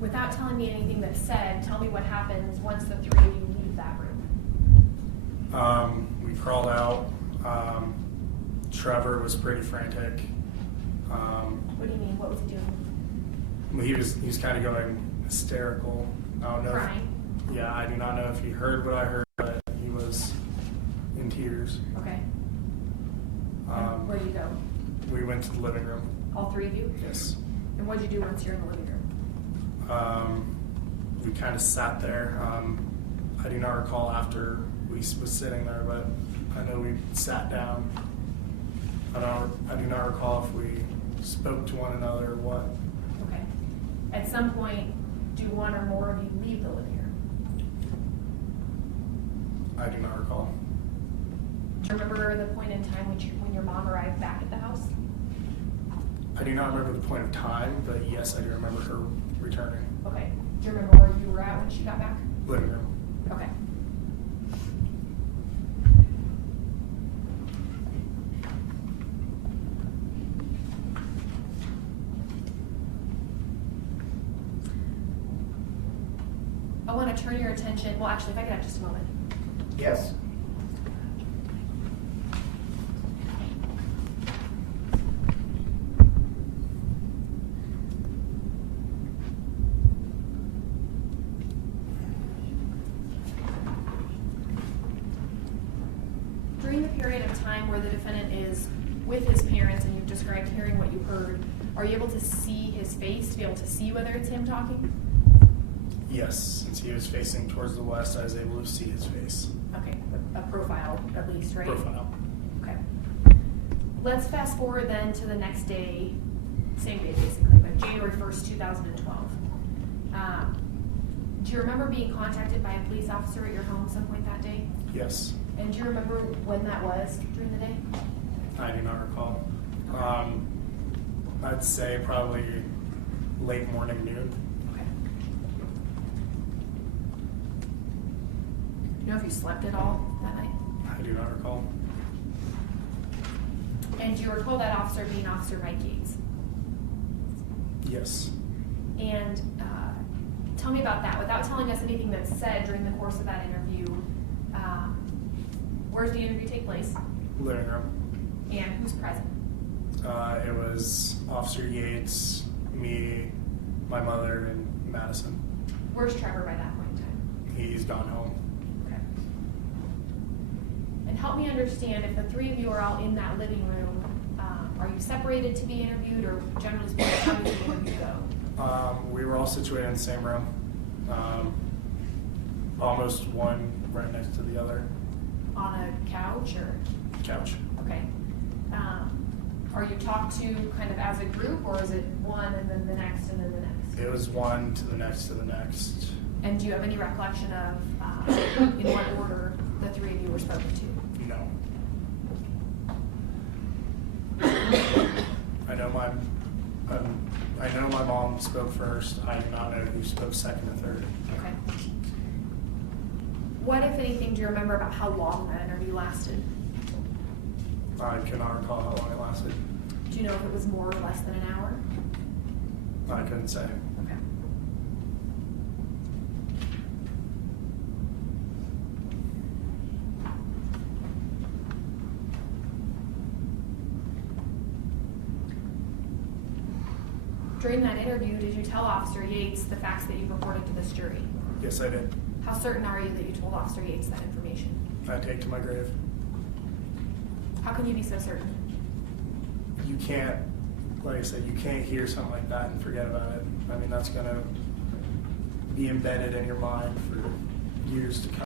Without telling me anything that's said, tell me what happens once the three of you leave that room. We crawled out. Trevor was pretty frantic. What do you mean? What was he doing? He was kind of going hysterical. I don't know. Crying? Yeah, I do not know if he heard what I heard, but he was in tears. Okay. And where do you go? We went to the living room. All three of you? Yes. And what did you do once you're in the living room? We kind of sat there. I do not recall after we was sitting there, but I know we sat down. I do not recall if we spoke to one another or what. Okay. At some point, do one or more of you leave the living room? I do not recall. Do you remember the point in time when your mom arrived back at the house? I do not remember the point of time, but yes, I do remember her returning. Okay. Do you remember where you were at when she got back? Living room. Okay. I want to turn your attention, well actually if I could have just a moment. Yes. During the period of time where the defendant is with his parents and you've described hearing what you heard, are you able to see his face, to be able to see whether it's him talking? Yes, since he was facing towards the west, I was able to see his face. Okay, a profile at least, right? Profile. Okay. Let's fast forward then to the next day, same day basically, but January 1st, 2012. Do you remember being contacted by a police officer at your home some point that day? Yes. And do you remember when that was during the day? I do not recall. I'd say probably late morning, noon. Okay. Do you know if you slept at all that night? I do not recall. And do you recall that officer being Officer Mike Yates? Yes. And tell me about that. Without telling us anything that's said during the course of that interview, where does the interview take place? Living room. And who's present? It was Officer Yates, me, my mother, and Madison. Where's Trevor by that point in time? He's gone home. Okay. And help me understand, if the three of you are all in that living room, are you separated to be interviewed, or generally speaking, how does the interview go? We were all situated in the same room. Almost one right next to the other. On a couch, or? Couch. Okay. Are you talked to kind of as a group, or is it one and then the next and then the next? It was one to the next to the next. And do you have any recollection of in what order the three of you were spoken to? No. I know my mom spoke first. I do not know who spoke second or third. Okay. What, if anything, do you remember about how long that interview lasted? I cannot recall how long it lasted. Do you know if it was more or less than an hour? I couldn't say. Okay. During that interview, did you tell Officer Yates the facts that you reported to this jury? Yes, I did. How certain are you that you told Officer Yates that information? I take to my grave. How can you be so certain? You can't, like I said, you can't hear something like that and forget about it. I mean, that's going to be embedded in your mind for years to come.